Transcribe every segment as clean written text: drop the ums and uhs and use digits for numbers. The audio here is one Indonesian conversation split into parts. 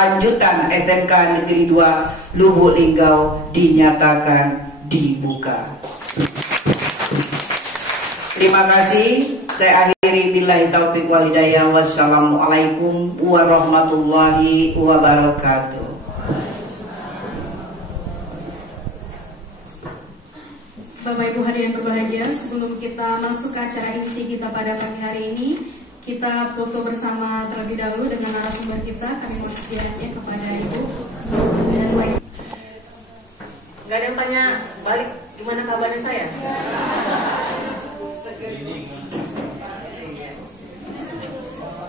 lanjutan SMK Negeri 2 Lubuk Linggau dinyatakan dibuka. Terima kasih. Saya akhiri billahi taufiq wal hidayah. Wassalamualaikum warahmatullahi wabarakatuh. Bapak Ibu hadirin berbahagia, sebelum kita masuk ke acara inti kita pada pagi hari ini, kita foto bersama terlebih dahulu dengan narasumber kita. Kami mohon kesediaannya kepada Ibu dan Bapak. Gak ada yang tanya balik gimana kabarnya saya?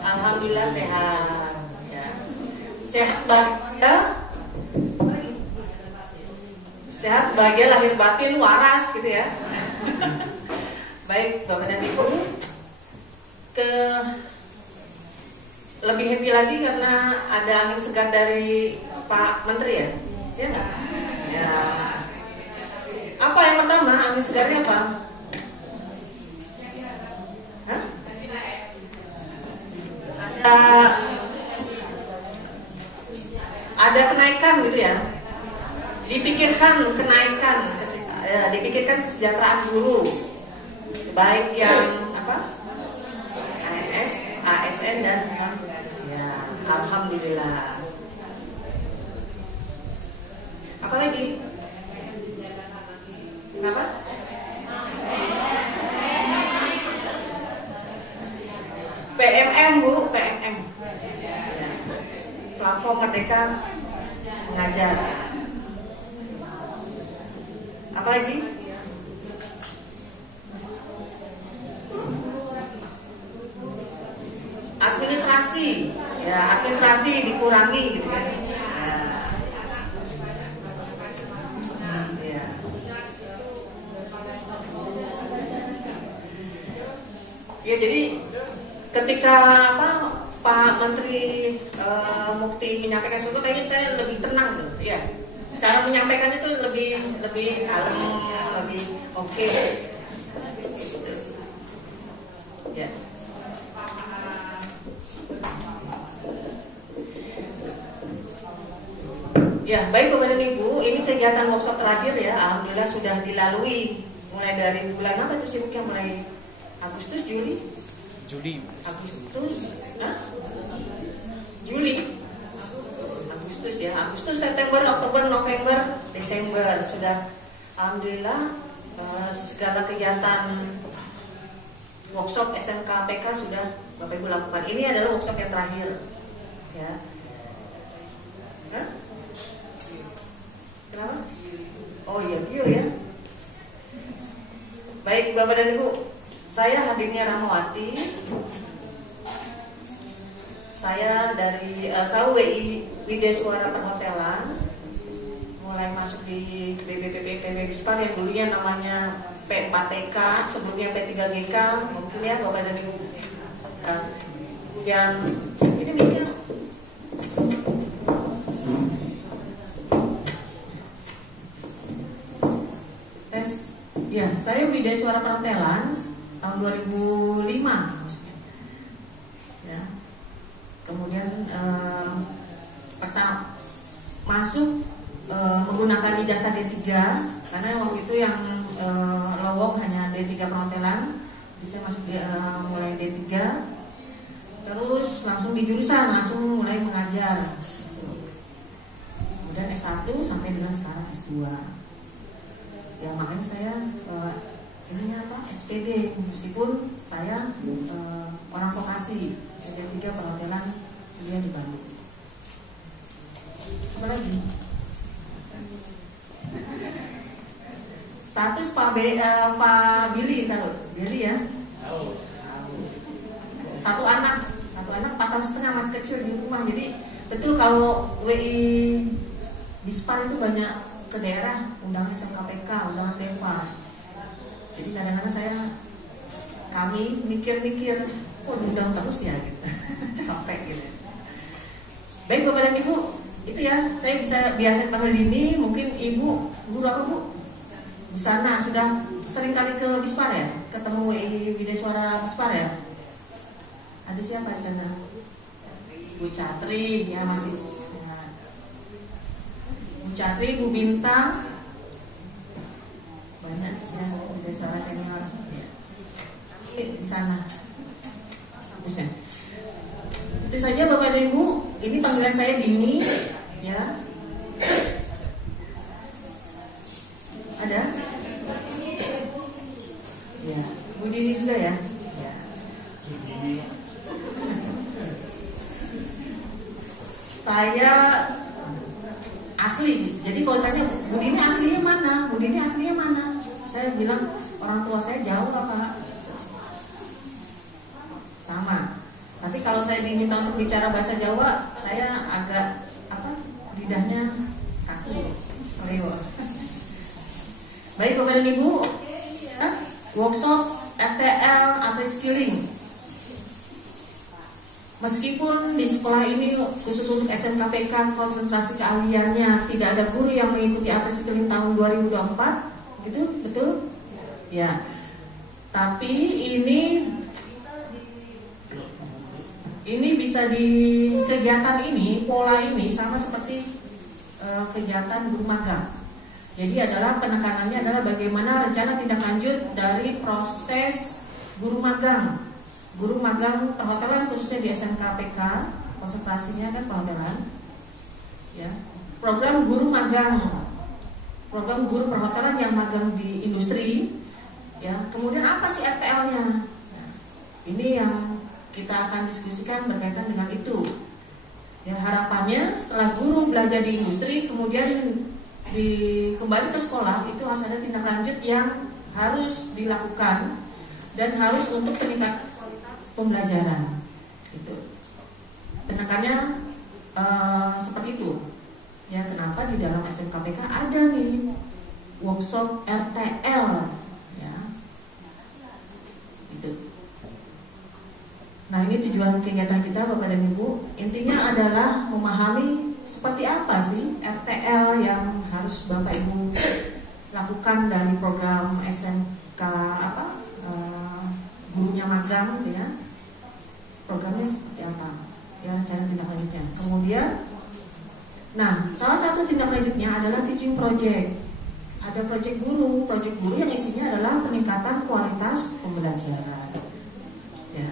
Alhamdulillah sehat. Ya. Sehat bahagia. Sehat bahagia lahir batin waras gitu ya. Baik Bapak dan Ibu, lebih happy lagi karena ada angin segar dari Pak Menteri ya. Ya enggak? Ya. Apa yang pertama angin segarnya apa? Hah? Ada kenaikan gitu ya. Dipikirkan kenaikan, dipikirkan kesejahteraan guru, baik yang apa, AMS, ASN dan ya, alhamdulillah. Apa lagi? Kenapa? PMM Bu, PMM, Platform Merdeka Mengajar. Apalagi? Administrasi, ya administrasi dikurangi gitu kan. Ya. Ya jadi ketika apa Pak Menteri Mukti menyampaikan sesuatu, kayaknya saya lebih tenang gitu. Ya. Cara menyampaikan itu lebih kalem, lebih oke. Ya. Ya, baik Bapak dan Ibu, ini kegiatan workshop terakhir ya, alhamdulillah sudah dilalui mulai dari bulan apa itu sibuknya, mulai Agustus, Juli, Agustus, Juli. Agustus, September, Oktober, November, Desember sudah alhamdulillah segala kegiatan workshop SMK PK sudah Bapak Ibu lakukan. Ini adalah workshop yang terakhir ya. Kenapa? Oh iya, bio ya. Baik Bapak dan Ibu, saya Hadirnya Rahmawati. Saya dari saya WD Suara Perhotelan, mulai masuk di BBPB Bispar yang dulunya namanya P4TK, sebelumnya P3GK, mungkin ya Bapak dan Ibu. Yang ini miknya tes, ya saya WD Suara Perhotelan tahun 2005 maksudnya. Ya. Kemudian pertama masuk menggunakan ijazah D3 karena waktu itu yang lowong hanya D3 perhotelan. Jadi saya masuk mulai D3, terus langsung di jurusan langsung mulai mengajar. Kemudian S1 sampai dengan sekarang S2. Ya makanya saya ininya apa SPD, meskipun saya orang vokasi D3 perhotelan dia di Bandung. Apa lagi? Status Pak Billy tahu? Billy ya? Tahu. Satu anak 4 tahun setengah, masih kecil di rumah. Jadi betul kalau WI Bispar itu banyak ke daerah undang SMKPK, undang TEVA. Jadi kadang-kadang kami mikir-mikir, undang terus ya gitu. Capek gitu. Baik Bapak dan Ibu, itu ya, saya biasa panggil Dini. Mungkin Ibu guru apa Bu? Bu Sana sudah sering kali ke Bispar ya? Ketemu WI Widya Suara Bispar ya? Ada siapa di sana? Bu Catri ya, masih Catri, Bu Bintang, banyak ya, udah suara senior ya. Di sana bisa. Itu saja Bapak dan Ibu, ini panggilan saya Dini ya. Ada? Ya, Bu Dini juga ya. Ya. Saya asli. Jadi kalau tanya Bu Dini aslinya mana? Bu Dini aslinya mana? Saya bilang orang tua saya Jawa Pak. Sama. Tapi kalau saya diminta untuk bicara bahasa Jawa, saya agak lidahnya kaku, seleo. Baik Bapak dan Ibu, workshop RTL Upskilling. Meskipun di sekolah ini khusus untuk SMKPK konsentrasi keahliannya tidak ada guru yang mengikuti upskilling tahun 2024, gitu, betul? Ya. Tapi ini bisa di kegiatan ini, pola ini sama seperti kegiatan guru magang. Jadi penekanannya adalah bagaimana rencana tindak lanjut dari proses guru magang. Guru magang perhotelan khususnya di SMKPK, konsentrasinya kan perhotelan. Ya. Program guru magang. Program guru perhotelan yang magang di industri. Ya. Kemudian apa sih RTL-nya? Nah, ini yang kita akan diskusikan berkaitan dengan itu. Ya, harapannya setelah guru belajar di industri kemudian kembali ke sekolah itu harus ada tindak lanjut yang harus dilakukan dan harus untuk peningkatan kualitas pembelajaran. Itu penekannya seperti itu. Ya, kenapa di dalam SMKPK ada nih workshop RTL ya. Itu. Nah, ini tujuan kegiatan kita Bapak dan Ibu. Intinya adalah memahami seperti apa sih RTL yang harus Bapak Ibu lakukan dari program SMK gurunya magang ya. Programnya seperti apa? Ya, cara tindak lanjutnya. Kemudian salah satu tindak lanjutnya adalah teaching project. Ada project guru yang isinya adalah peningkatan kualitas pembelajaran. Ya.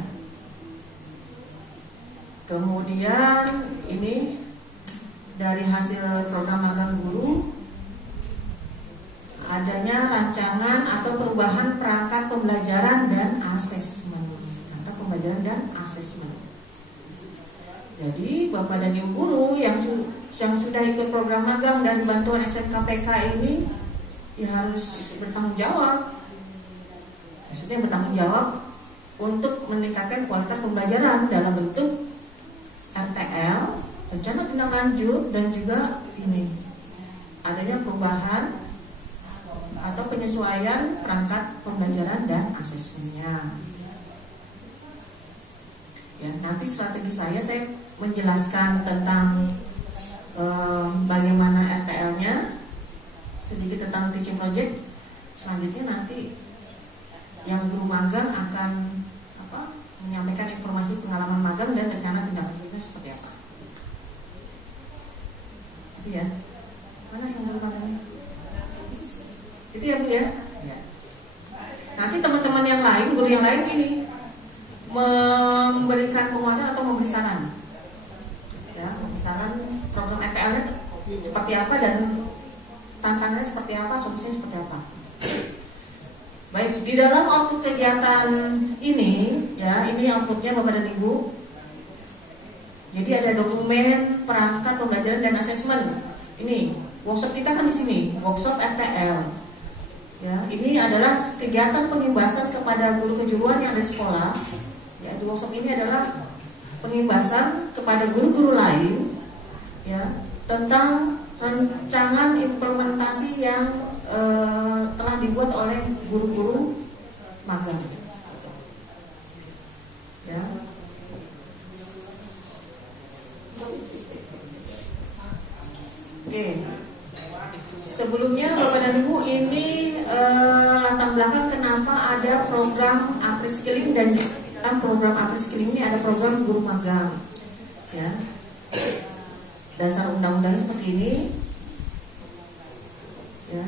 Kemudian ini dari hasil program magang guru adanya rancangan atau perubahan perangkat pembelajaran dan asesmen. Perangkat pembelajaran dan asesmen. Jadi Bapak dan Ibu guru yang sudah ikut program magang dan bantuan SMKPK ini ya harus bertanggung jawab. Maksudnya bertanggung jawab untuk meningkatkan kualitas pembelajaran dalam bentuk RTL, rencana tindak lanjut, dan juga ini adanya perubahan atau penyesuaian perangkat pembelajaran dan asesmennya. Ya, nanti strategi saya menjelaskan tentang bagaimana RTL-nya, sedikit tentang teaching project. Selanjutnya nanti yang guru magang akan menyampaikan informasi pengalaman magang dan rencana tindak lanjutnya seperti apa. Itu ya. Mana yang guru magangnya? Itu ya Bu ya. Nanti teman-teman yang lain, guru yang lain ini memberikan penguatan atau memberi saran. Ya, saran program RTL-nya seperti apa dan tantangannya seperti apa, solusinya seperti apa. Baik, di dalam output kegiatan ini, ya, ini outputnya Bapak dan Ibu. Jadi ada dokumen perangkat pembelajaran dan asesmen. Ini workshop kita kan di sini, workshop RTL. Ya, ini adalah kegiatan pengimbasan kepada guru kejuruan yang ada di sekolah. Ya, di workshop ini adalah pengimbasan kepada guru-guru lain, ya, tentang rancangan implementasi yang telah dibuat oleh guru-guru magang. Ya. Oke. Sebelumnya Bapak dan Ibu, ini latar belakang kenapa ada program upskilling dan dalam program upskilling ini ada program guru magang. Ya. Dasar undang-undang seperti ini. Ya.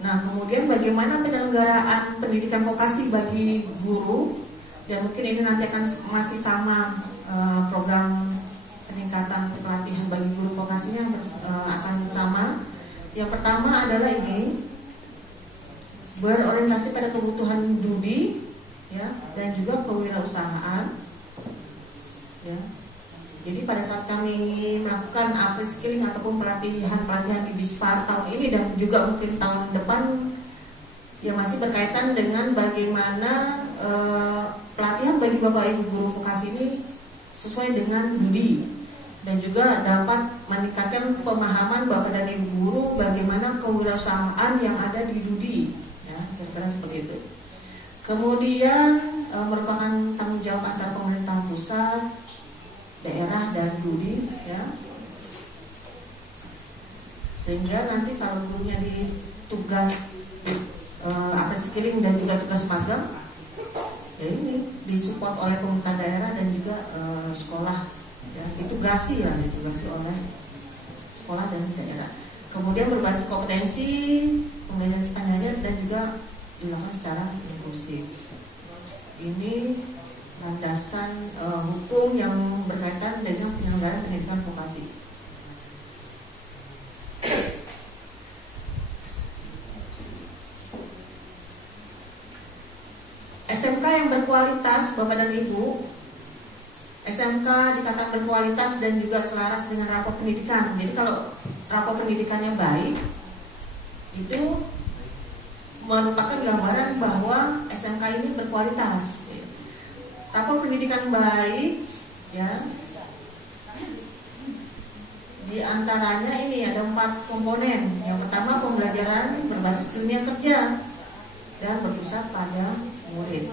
Nah, kemudian bagaimana penyelenggaraan pendidikan vokasi bagi guru, dan mungkin ini nanti akan masih sama program peningkatan pelatihan bagi guru vokasinya akan sama. Yang pertama adalah ini, berorientasi pada kebutuhan studi, ya, dan juga kewirausahaan, ya. Jadi pada saat kami melakukan upskilling ataupun pelatihan di Dispar tahun ini dan juga mungkin tahun depan, ya masih berkaitan dengan bagaimana pelatihan bagi Bapak Ibu guru vokasi ini sesuai dengan studi, dan juga dapat meningkatkan pemahaman Bapak dan Ibu guru bagaimana kewirausahaan yang ada di studi, ya, kira-kira seperti itu. Kemudian merupakan tanggung jawab antara pemerintah pusat, daerah dan studi, ya, sehingga nanti kalau gurunya di tugas upskilling dan juga tugas magang, ya ini disupport oleh pemerintah daerah dan juga sekolah, ya, ditugasi oleh sekolah dan daerah. Kemudian berbasis kompetensi pembelajaran Spanyolnya dan juga dilakukan secara inklusif. Ini landasan hukum yang berkaitan dengan penyelenggaraan pendidikan vokasi. SMK yang berkualitas, Bapak dan Ibu, SMK dikatakan berkualitas dan juga selaras dengan rapor pendidikan. Jadi kalau rapor pendidikannya baik, itu merupakan gambaran bahwa SMK ini berkualitas. Rapor pendidikan baik, ya, di antaranya ini ada 4 komponen. Yang pertama, pembelajaran berbasis dunia kerja dan berpusat pada murid,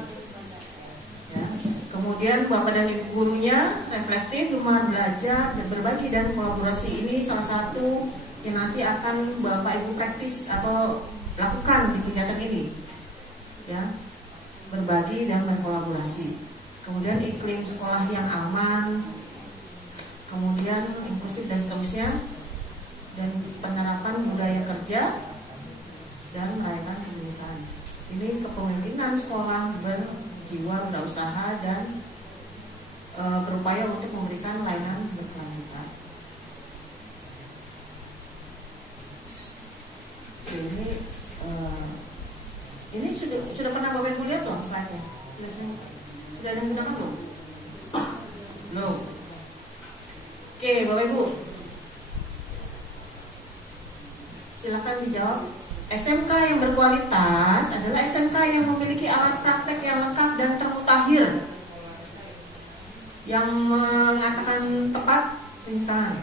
ya. Kemudian Bapak dan Ibu gurunya reflektif, gemar belajar dan berbagi, dan kolaborasi ini salah satu yang nanti akan Bapak Ibu praktis atau lakukan di kegiatan ini, ya, berbagi dan berkolaborasi. Kemudian iklim sekolah yang aman, kemudian inklusif dan seterusnya, dan penerapan budaya kerja dan layanan pendidikan. Ini kepemimpinan sekolah berjiwa wirausaha dan berupaya untuk memberikan layanan berkelanjutan. Ini sudah pernah Bapak Ibu lihat loh slide-nya? Sudah ada yang gunakan belum? Belum. Oke, Bapak Ibu, silakan dijawab. SMK yang berkualitas adalah SMK yang memiliki alat praktek yang lengkap dan termutakhir, yang mengatakan tepat ringan.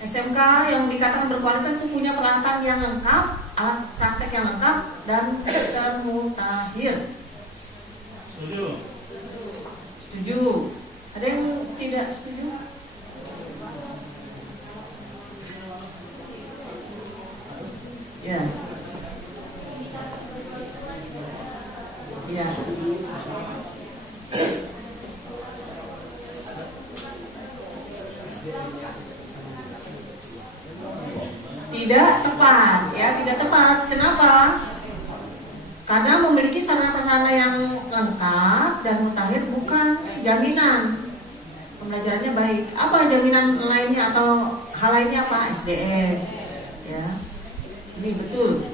SMK yang dikatakan berkualitas itu punya peralatan yang lengkap, alat praktek yang lengkap, dan termutakhir. Setuju? Setuju. Ada yang tidak setuju? Ya. Ya. Tidak tepat, ya, tidak tepat. Kenapa? Karena memiliki sarana-prasarana yang lengkap dan mutakhir bukan jaminan pembelajarannya baik. Apa jaminan lainnya atau hal lainnya apa? SDM, ya. Ini betul.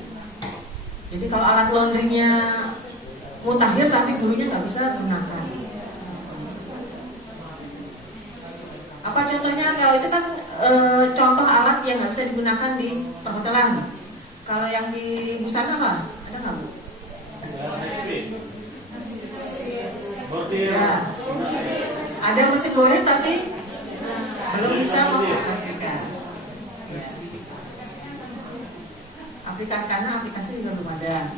Jadi kalau alat laundrynya mutakhir tapi gurunya nggak bisa gunakan. Apa contohnya? Kalau itu kan contoh alat yang nggak bisa digunakan di perhotelan. Kalau yang di busana apa? Ada nggak, Bu? Ya. Ada mesin bordir tapi belum bisa mengaplikasikan. Karena aplikasi juga belum ada.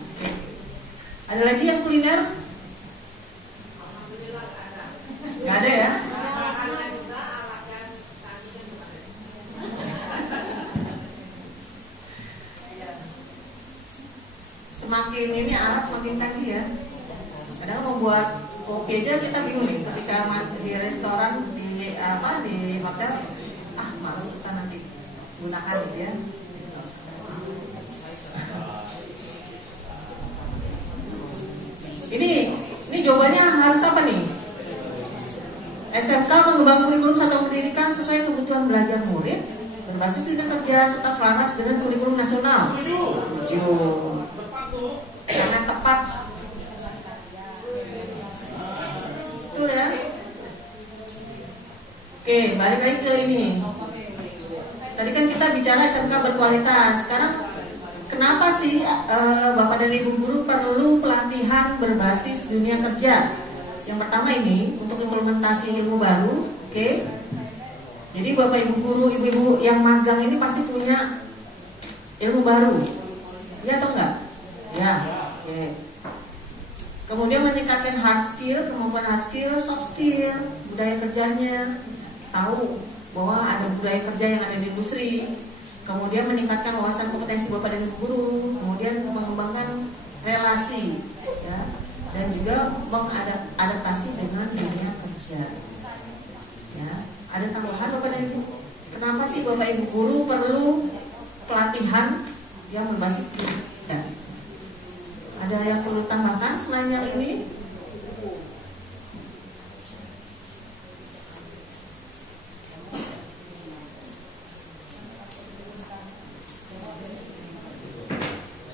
Ada lagi yang kuliner? Nggak ada ya? Semakin ini alat semakin canggih ya. Kadang mau buat kopi aja kita bingung nih ketika di restoran, di di hotel, malas susah nanti gunakan gitu ya. Ini jawabannya harus apa nih? SMK mengembangkan kurikulum satuan pendidikan sesuai kebutuhan belajar murid berbasis dunia kerja serta selaras dengan kurikulum nasional. Sangat tepat. Betul ya? Oke, balik lagi ke ini. Tadi kan kita bicara SMK berkualitas. Sekarang kenapa sih Bapak dan Ibu guru perlu pelatihan berbasis dunia kerja? Yang pertama ini untuk implementasi ilmu baru, oke? Jadi Bapak Ibu guru, ibu-ibu yang magang ini pasti punya ilmu baru, ya atau enggak? Ya, oke. Kemudian meningkatkan hard skill, kemampuan hard skill, soft skill, budaya kerjanya, tahu bahwa ada budaya kerja yang ada di industri. Kemudian meningkatkan wawasan kompetensi Bapak dan Ibu guru, kemudian mengembangkan relasi, ya, dan juga mengadaptasi dengan dunia kerja. Ya, ada tambahan Bapak dan Ibu? Kenapa sih Bapak Ibu guru perlu pelatihan yang berbasis dunia? Ya. Ada yang perlu tambahkan selain yang ini?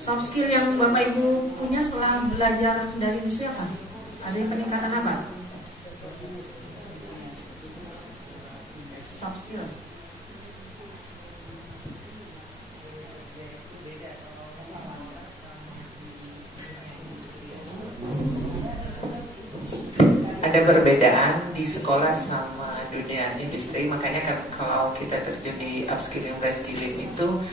Soft skill yang Bapak Ibu punya setelah belajar dari industri apa? Ada yang peningkatan apa? Soft skill. Ada perbedaan di sekolah sama dunia industri, makanya kalau kita terjun di upskilling reskilling itu